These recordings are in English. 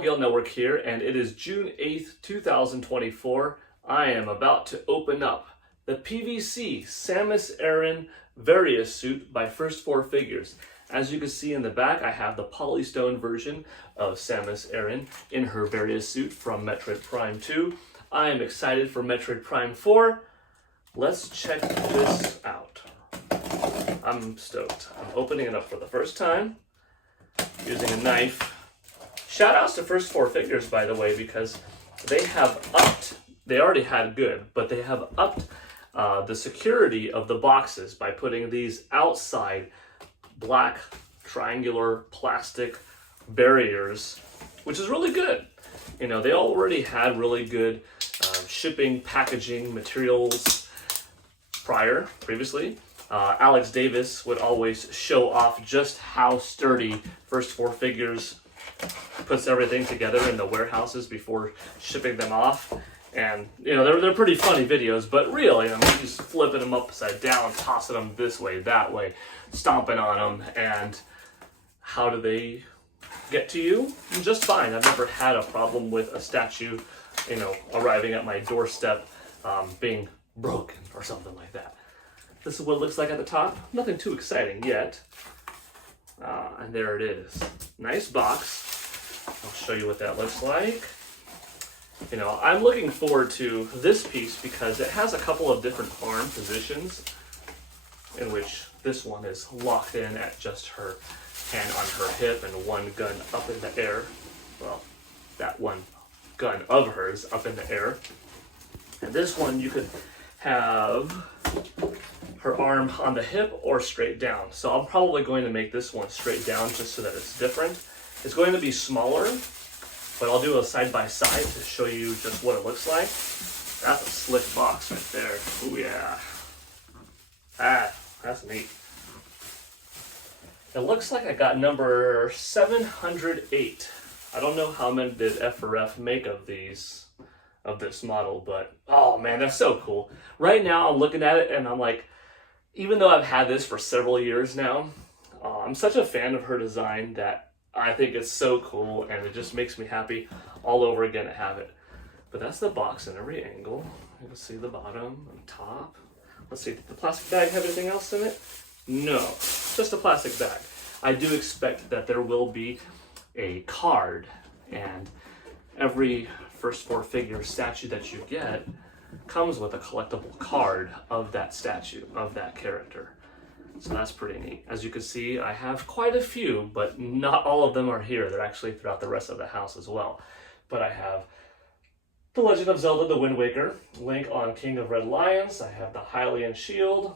Gale Network here, and it is June 8th, 2024. I am about to open up the PVC Samus Aran Various suit by First Four Figures. As you can see in the back, I have the Polystone version of Samus Aran in her Various suit from Metroid Prime 2. I am excited for Metroid Prime 4. Let's check this out. I'm stoked. I'm opening it up for the first time using a knife. Shout outs to First Four Figures, by the way, because they have upped, they already had good, but they have upped the security of the boxes by putting these outside black triangular plastic barriers, which is really good. You know, they already had really good shipping, packaging materials previously. Alex Davis would always show off just how sturdy First Four Figures puts everything together in the warehouses before shipping them off. And, you know, they're pretty funny videos, but really, I mean, he's flipping them upside down, tossing them this way, that way, stomping on them, and how do they get to you? Just fine. I've never had a problem with a statue, you know, arriving at my doorstep, being broken or something like that. This is what it looks like at the top. Nothing too exciting yet. And there it is. Nice box. I'll show you what that looks like. You know, I'm looking forward to this piece because it has a couple of different arm positions in which this one is locked in at just her hand on her hip and one gun up in the air. Well, that one gun of hers up in the air. And this one you could have her arm on the hip or straight down. So I'm probably going to make this one straight down just so that it's different. It's going to be smaller, but I'll do a side by side to show you just what it looks like. That's a slick box right there. Oh yeah. That's neat. It looks like I got number 708. I don't know how many did F4F make of these, of this model, but oh man, that's so cool. Right now I'm looking at it and I'm like, even though I've had this for several years now, I'm such a fan of her design that I think it's so cool, and it just makes me happy all over again to have it. But that's the box in every angle. You can see the bottom and top. Let's see, did the plastic bag have anything else in it? No, just a plastic bag. I do expect that there will be a card, and every First Four Figure statue that you get comes with a collectible card of that statue, of that character. So that's pretty neat. As you can see, I have quite a few, but not all of them are here. They're actually throughout the rest of the house as well. But I have The Legend of Zelda: The Wind Waker, Link on King of Red Lions, I have the Hylian Shield,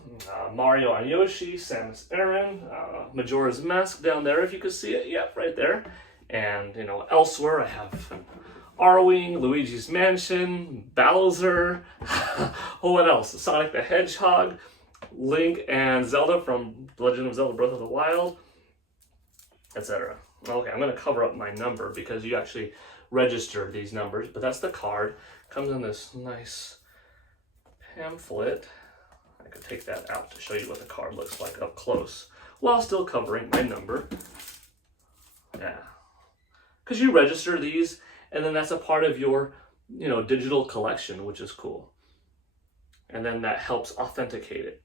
Mario on Yoshi, Samus Aran, Majora's Mask down there if you can see it, yep, right there. And, you know, elsewhere I have Arwing, Luigi's Mansion, Bowser, what else? Sonic the Hedgehog, Link and Zelda from The Legend of Zelda: Breath of the Wild, etc. Okay, I'm going to cover up my number because you actually register these numbers, but that's the card. Comes in this nice pamphlet. I could take that out to show you what the card looks like up close while still covering my number. Yeah. Because you register these, and then that's a part of your, you know, digital collection, which is cool. And then that helps authenticate it.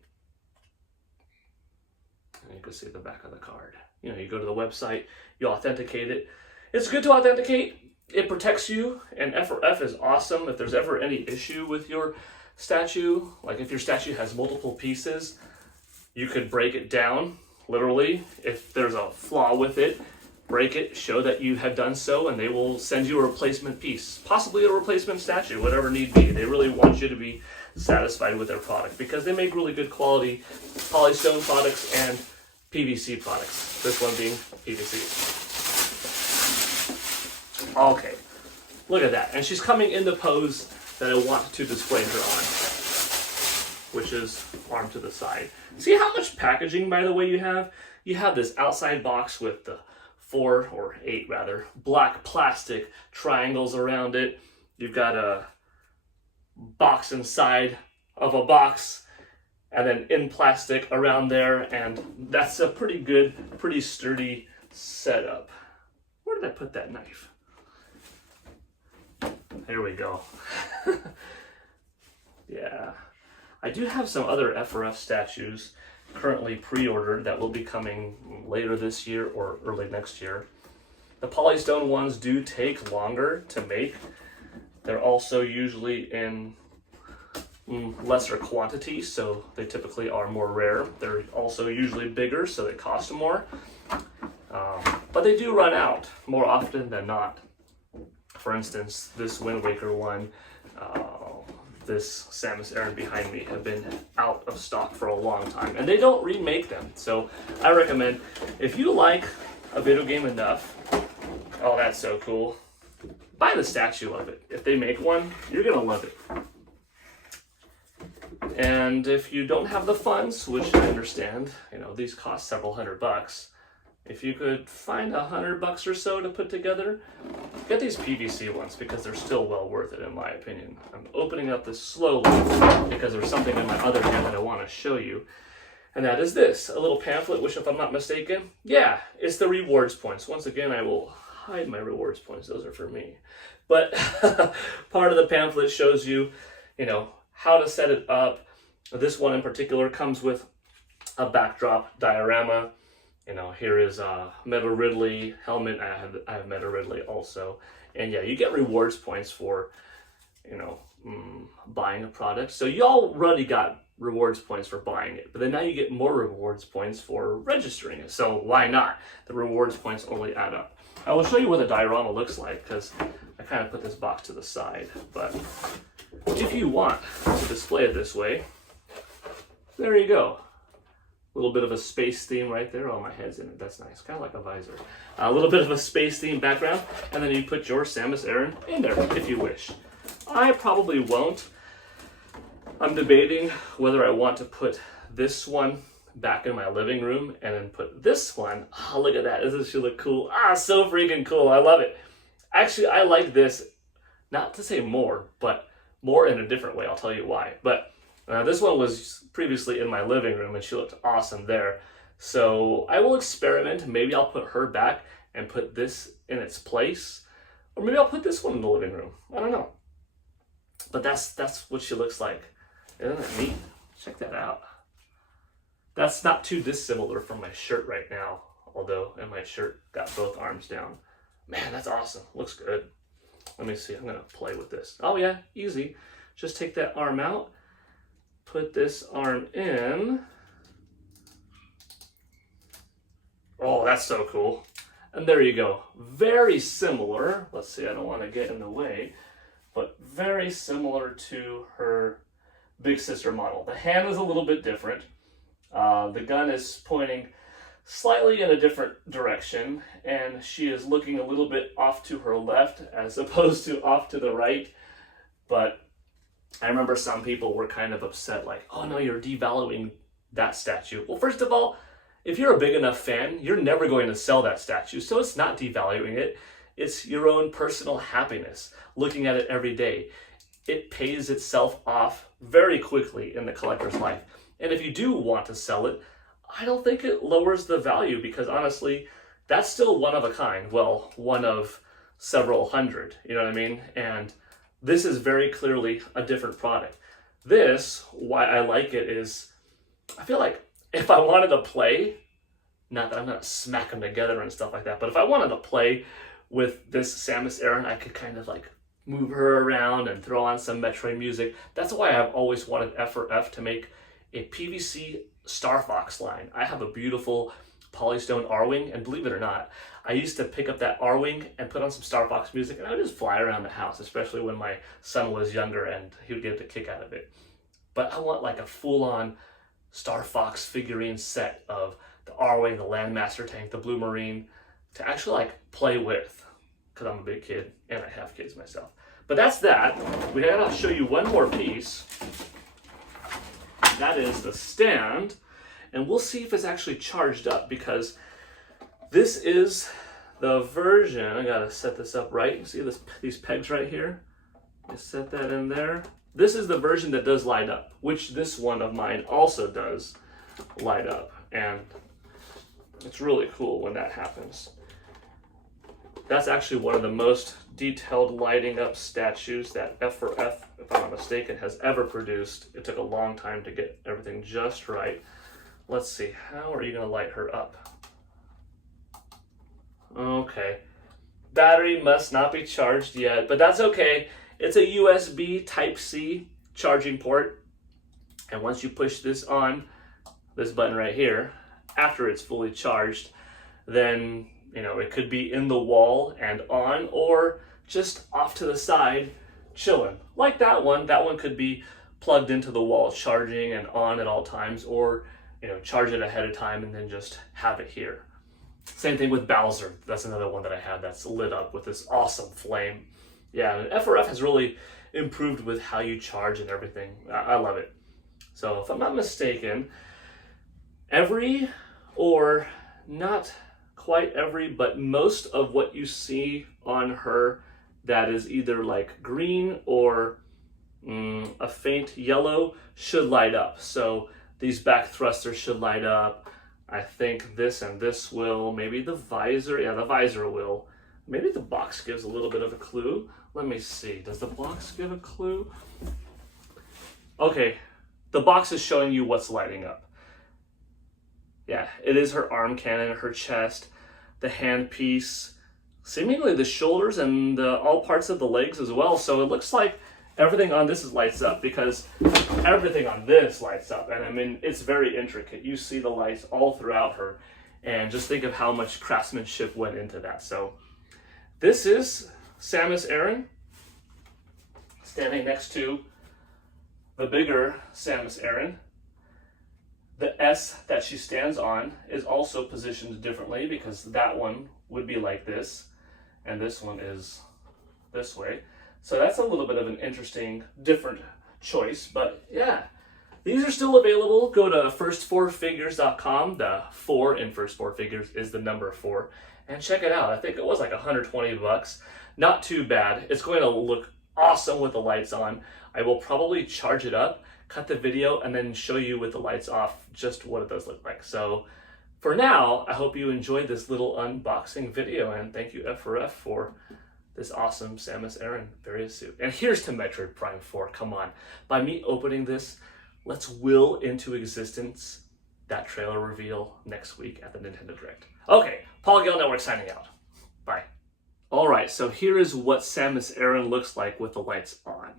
And you can see the back of the card. You know, you go to the website, you authenticate it. It's good to authenticate. It protects you, and F4F is awesome. If there's ever any issue with your statue, like if your statue has multiple pieces, you could break it down, literally. If there's a flaw with it, break it, show that you have done so, and they will send you a replacement piece, possibly a replacement statue, whatever need be. They really want you to be satisfied with their product because they make really good quality polystone products and PVC products, this one being PVC. Okay, look at that. And she's coming in the pose that I want to display her on, which is arm to the side. See how much packaging, by the way, you have? You have this outside box with the 4 or 8 rather, black plastic triangles around it. You've got a box inside of a box, and then in plastic around there, and that's a pretty good, pretty sturdy setup. Where did I put that knife? Here we go. Yeah. I do have some other FRF statues currently pre-ordered that will be coming later this year or early next year. The polystone ones do take longer to make. They're also usually in lesser quantities, so they typically are more rare. They're also usually bigger, so they cost more. But they do run out more often than not. For instance, this Wind Waker one, this Samus Aran behind me have been out of stock for a long time, and they don't remake them. So I recommend, if you like a video game enough, oh, that's so cool, buy the statue of it. If they make one, you're gonna love it. And if you don't have the funds, which I understand, you know, these cost several $100. If you could find $100 or so to put together, get these PVC ones because they're still well worth it in my opinion. I'm opening up this slowly because there's something in my other hand that I want to show you. And that is this, a little pamphlet, which if I'm not mistaken, yeah, it's the rewards points. Once again, I will hide my rewards points. Those are for me. But part of the pamphlet shows you, you know, how to set it up. This one in particular comes with a backdrop diorama. You know, here is Metal Ridley helmet. I have Metal Ridley also. And yeah, you get rewards points for, you know, buying a product. So you already got rewards points for buying it, but then now you get more rewards points for registering it. So why not? The rewards points only add up. I will show you what a diorama looks like because I kind of put this box to the side. But if you want to display it this way, there you go. A little bit of a space theme right there. Oh, my head's in it. That's nice. Kind of like a visor. A little bit of a space theme background. And then you put your Samus Aran in there if you wish. I probably won't. I'm debating whether I want to put this one back in my living room and then put this one. Oh, look at that. This should look cool. Ah, so freaking cool. I love it. Actually, I like this, not to say more, but more in a different way. I'll tell you why. But this one was previously in my living room and she looked awesome there. So I will experiment. Maybe I'll put her back and put this in its place. Or maybe I'll put this one in the living room. I don't know. But that's what she looks like. Isn't that neat? Check that out. That's not too dissimilar from my shirt right now. Although, and my shirt got both arms down. Man, that's awesome. Looks good. Let me see. I'm going to play with this. Oh yeah, easy. Just take that arm out. Put this arm in. Oh, that's so cool. And there you go. Very similar. Let's see, I don't want to get in the way, but very similar to her big sister model. The hand is a little bit different. The gun is pointing slightly in a different direction, and she is looking a little bit off to her left as opposed to off to the right. But I remember some people were kind of upset, like, oh no, you're devaluing that statue. Well, first of all, if you're a big enough fan, you're never going to sell that statue. So it's not devaluing it. It's your own personal happiness, looking at it every day. It pays itself off very quickly in the collector's life. And if you do want to sell it, I don't think it lowers the value because honestly, that's still one of a kind. Well, one of several hundred, you know what I mean? And this is very clearly a different product. This, why I like it is, I feel like if I wanted to play, not that I'm going to smack them together and stuff like that, but if I wanted to play with this Samus Aran, I could kind of like move her around and throw on some Metroid music. That's why I've always wanted F4F to make a PVC Star Fox line. I have a beautiful polystone R-Wing, and believe it or not, I used to pick up that R-Wing and put on some Star Fox music, and I would just fly around the house, especially when my son was younger and he would get a kick out of it. But I want like a full-on Star Fox figurine set of the R-Wing, the Landmaster tank, the Blue Marine, to actually like play with, because I'm a big kid and I have kids myself. But that's that. We gotta show you one more piece. That is the stand, and we'll see if it's actually charged up because this is the version. I gotta set this up right. See these pegs right here? Just set that in there. This is the version that does light up, which this one of mine also does light up, and it's really cool when that happens. That's actually one of the most detailed lighting up statues that F4F, if I'm not mistaken, has ever produced. It took a long time to get everything just right. Let's see, how are you gonna light her up? Okay, battery must not be charged yet, but that's okay. It's a USB Type-C charging port. And once you push this on, this button right here, after it's fully charged, then, you know, it could be in the wall and on, or just off to the side, chilling. Like that one. That one could be plugged into the wall, charging and on at all times, or, you know, charge it ahead of time and then just have it here. Same thing with Bowser. That's another one that I had that's lit up with this awesome flame. Yeah, F4F has really improved with how you charge and everything. I love it. So if I'm not mistaken, every, or not quite every, but most of what you see on her that is either like green or a faint yellow should light up. So these back thrusters should light up. I think this and this will. Maybe the visor. Yeah, the visor will. Maybe the box gives a little bit of a clue. Let me see. Does the box give a clue? Okay, the box is showing you what's lighting up. Yeah, it is her arm cannon, her chest, the hand piece, seemingly the shoulders and all parts of the legs as well. So it looks like everything on this lights up, because everything on this lights up. And I mean, it's very intricate. You see the lights all throughout her. And just think of how much craftsmanship went into that. So this is Samus Aran, standing next to the bigger Samus Aran. The S that she stands on is also positioned differently, because that one would be like this, and this one is this way. So that's a little bit of an interesting, different choice, but yeah. These are still available. Go to first4figures.com. The 4 in first 4 figures is the number 4. And check it out. I think it was like 120 bucks. Not too bad. It's going to look awesome with the lights on. I will probably charge it up, cut the video, and then show you with the lights off just what it does look like. So for now, I hope you enjoyed this little unboxing video, and thank you F4F for this awesome Samus Aran various suit. And here's to Metroid Prime 4, come on. By me opening this, let's will into existence that trailer reveal next week at the Nintendo Direct. Okay, Paul Gale Network signing out. Bye. All right, so here is what Samus Aran looks like with the lights on.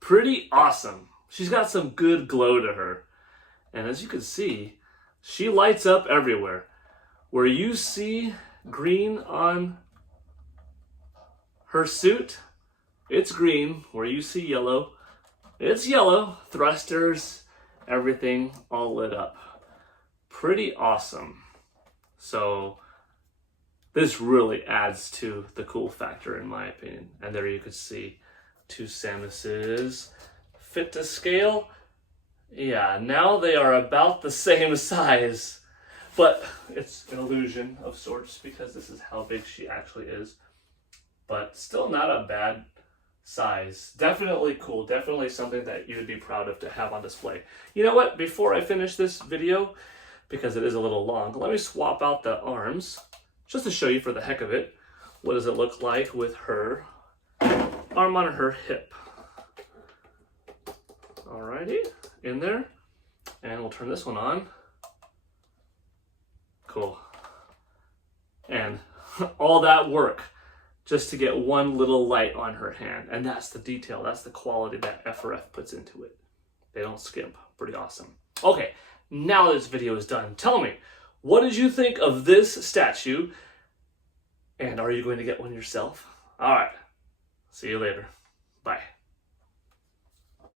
Pretty awesome. She's got some good glow to her. And as you can see, she lights up everywhere. Where you see green on her suit, it's green. Where you see yellow, it's yellow. Thrusters, everything all lit up. Pretty awesome. So this really adds to the cool factor in my opinion. And there you could see two Samuses fit to scale. Yeah, now they are about the same size, but it's an illusion of sorts because this is how big she actually is. But still not a bad size. Definitely cool. Definitely something that you would be proud of to have on display. You know what? Before I finish this video, because it is a little long, let me swap out the arms just to show you for the heck of it. What does it look like with her arm on her hip? Alrighty, in there. And we'll turn this one on. Cool. And all that work just to get one little light on her hand. And that's the detail, that's the quality that F4F puts into it. They don't skimp. Pretty awesome. Okay, now this video is done, tell me, what did you think of this statue? And are you going to get one yourself? All right, see you later. Bye.